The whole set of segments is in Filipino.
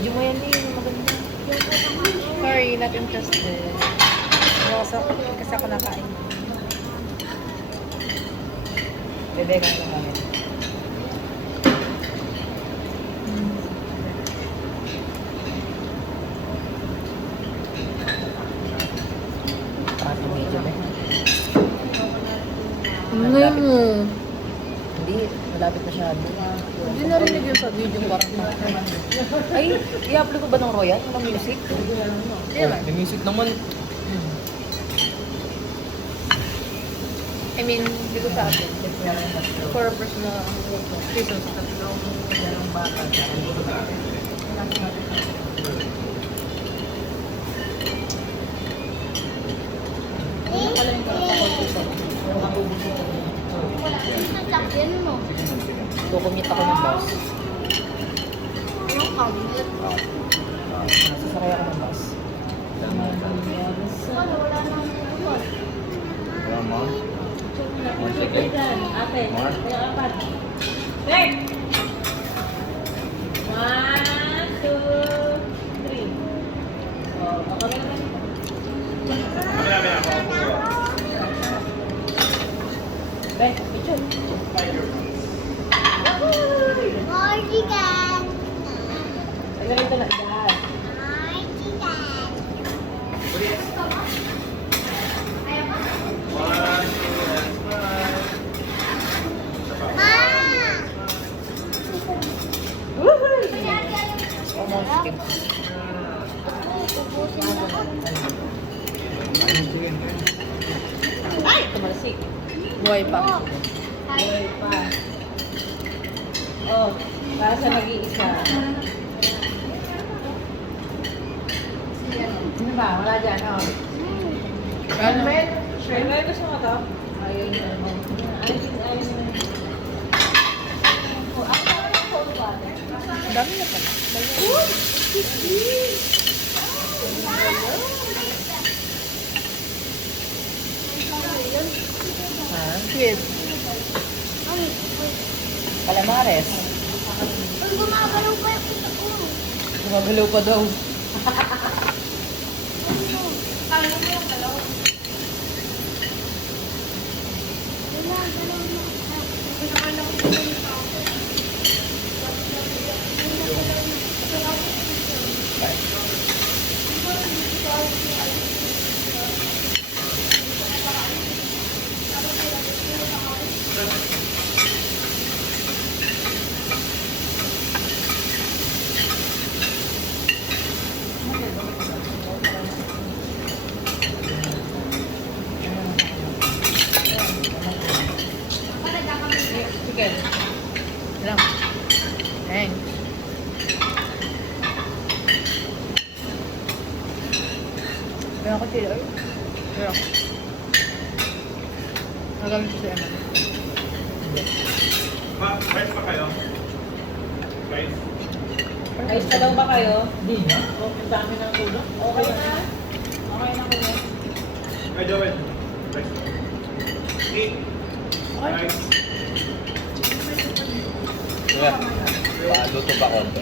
Video mo yan eh. Maganda. Sorry, not interested. Kasi ako nakain. Bebe ka lang kami. Parang medyo ba? Ngayon mo. Hindi, malapit na siya. Hindi narinig yun sa video parang. Ay, i-upload ko ba ng Royal? Ng music? May music naman. I mean, hindi ko sa atin. For personal reasons. Dokumit ako ng bus. Sasakay ako ng bus. Mom? One second. More? Ready? 1, 2, 3. Oh, okay naman. Ben, picture. Ay, ganito na dyan. Almost skip. Ay! Tumalsik. Buhay pa. Buhay pa. Oh, para sa mag-iisa. Ano ba? Wala dyan. Oh. Helmet? Helmet? Gusto mo to? Ayun. Ayun. Ang dami na pala. Ha? Sweet. Calamares. Gumagalaw pa daw. Chicken. Lang. Thanks. Kaya ako sila. Ay, Pero, nagamit ko si Emma. Guys pa kayo? Guys? Ayos na daw ba kayo? Hindi na. Okay sa amin ang tulog? Okay na. Okay na kayo. Ay, Joel. Guys. Hey. Guys. Kuya, paluto pa konti.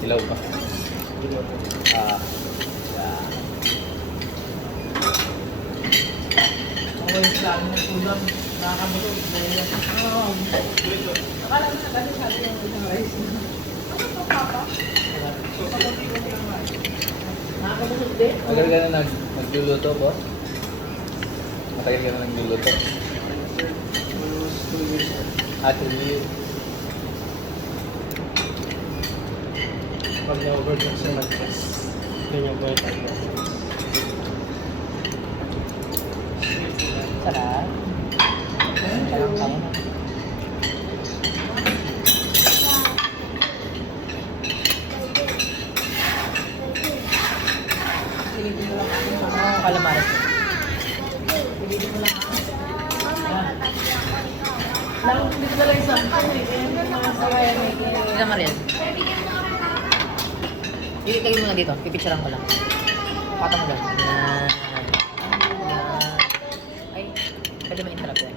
Hilaw pa. Ah. Okay sa amin ang tulog. Nakakabulog. Akala mo na kasi sabi yung isang rice. Ano pa, Papa? Nakakabulog din? Matagal ka na nagluluto, boss? Matagal ka na nagluluto? At Pag na-overcook sa matras, ganyan po yung tayo. sarap. Kalang-kalang. Silipin mo lang ako sa mga Calamares. silipin mo lang ako. Lang, hindi ko lang isang ano eh. Kaya may mga sawayan eh. Tingnan mo rin. Ilagay mo na dito. Pipicturean ko lang. Patong mo lang. Yan. Yan. Ay, pwede ma-interrupt yan.